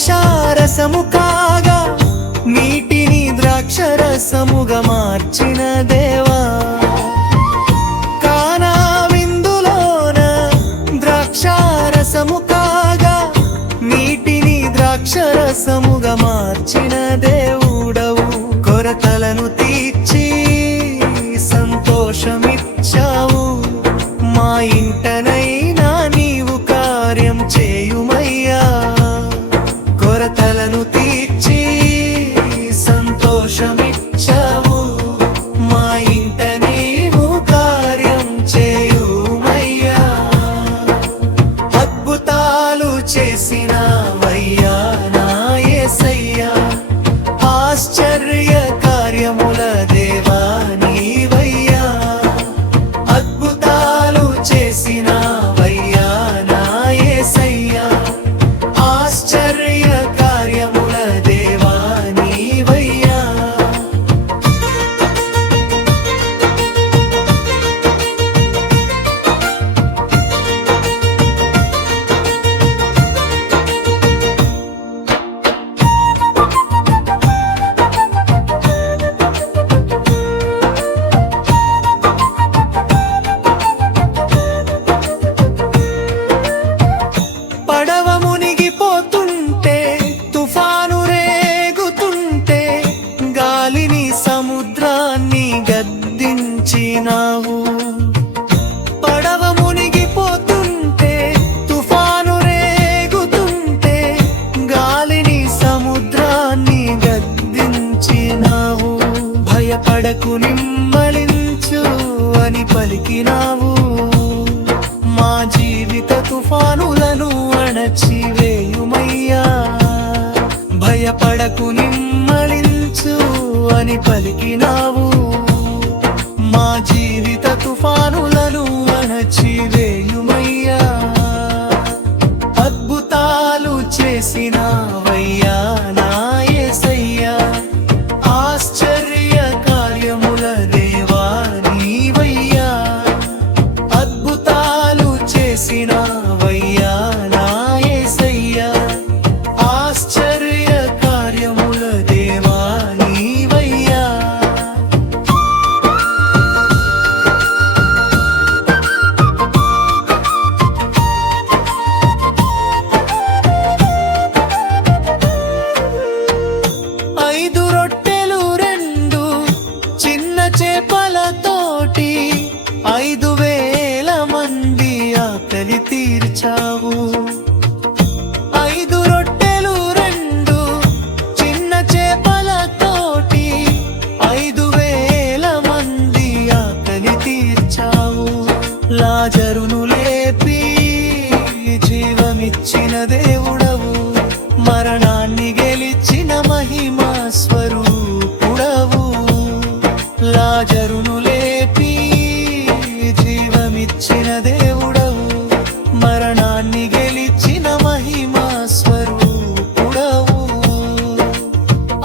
ద్రాక్షారసము కాగా నీటిని ద్రాక్షరసముగా మార్చిన దేవా, కానా విందులోన ద్రాక్షారసము కాగా నీటిని ద్రాక్షరసముగా మార్చిన దేవుడవు. కొరతలను తీర్చి సంతోషమిచ్చావు, మా ఇంటనైనా నీవు కార్యం చేయుమయ్యా. కొరతలను తీర్చి సంతోషమిచ్చావు, మా ఇంట నీవు కార్యం చేయుమయ్యా. అద్భుతాలు చేసినవయ్యా నా యేసయ్యా, ఆశ్చర్య కార్యముల దేవా నీవయ్యా. అద్భుతాలు చేసినవయ్యా నా యేసయ్యా, ఆశ్చర్య కార్యముల దేవా నీవయ్యా. పడవ మునిగిపోతుంటే, తుఫాను రేగుతుంటే, గాలిని సముద్రాన్ని గద్దించినావు. పడవ మునిగిపోతుంటే, తుఫాను రేగుతుంటే, గాలిని సముద్రాన్ని గద్దించినావు. భయపడకు నిమ్మళించు అని పలికినావు, మా జీవిత తుఫానులను అణచివేయుమయ్యా. భయపడకు నిమ్మళించు అని పలికినావు, మా జీవిత తుఫానులను అణచివేయుమయ్యా. అద్భుతాలు చేసినవయ్యా నా యేసయ్యా, ఆశ్చర్య కార్యముల దేవా నీవయ్యా. అద్భుతాలు చేసినవయ్యా నా యేసయ్యా, ఆశ్చర్య కార్యముల దేవా నీవయ్యా. ఐదు రొట్టెలు రెండు చిన్న చేపలతోటి 5,000 మంది ఆకలి తీర్చావు. 5 రొట్టెలు రెండు చిన్న చేపలతోటి 5,000 మంది ఆకలి తీర్చావు. లాజరును లేపి జీవమిచ్చిన దేవుడవు, మరణాన్ని గెలిచిన మహిమా స్వరూపుడవు. లాజరును లేపి జీవమిచ్చిన దేవుడవు, మరణాన్ని గెలిచిన మహిమా స్వరూపుడవు.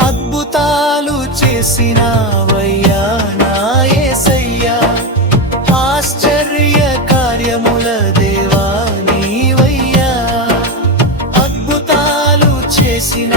అద్భుతాలు చేసినవయ్యా నా యేసయ్యా, ఆశ్చర్య కార్యముల దేవా నీవయ్యా. అద్భుతాలు చేసిన